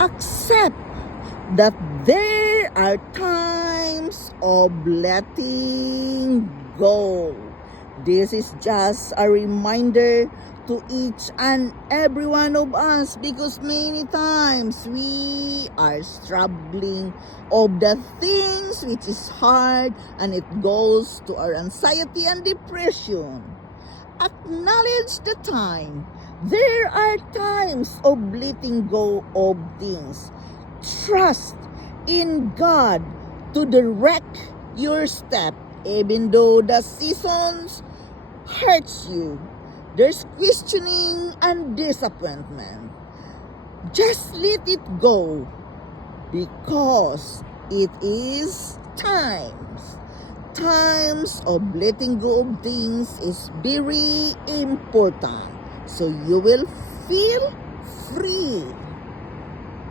Accept that there are times of letting go. This is just a reminder to each and every one of us, because many times we are struggling of the things which is hard, and it goes to our anxiety and depression. Acknowledge the time. There are times of letting go of things. Trust in God to direct your step, even though the seasons hurts you. There's questioning and disappointment. Just let it go, because it is times. Times of letting go of things is very important, so you will feel free.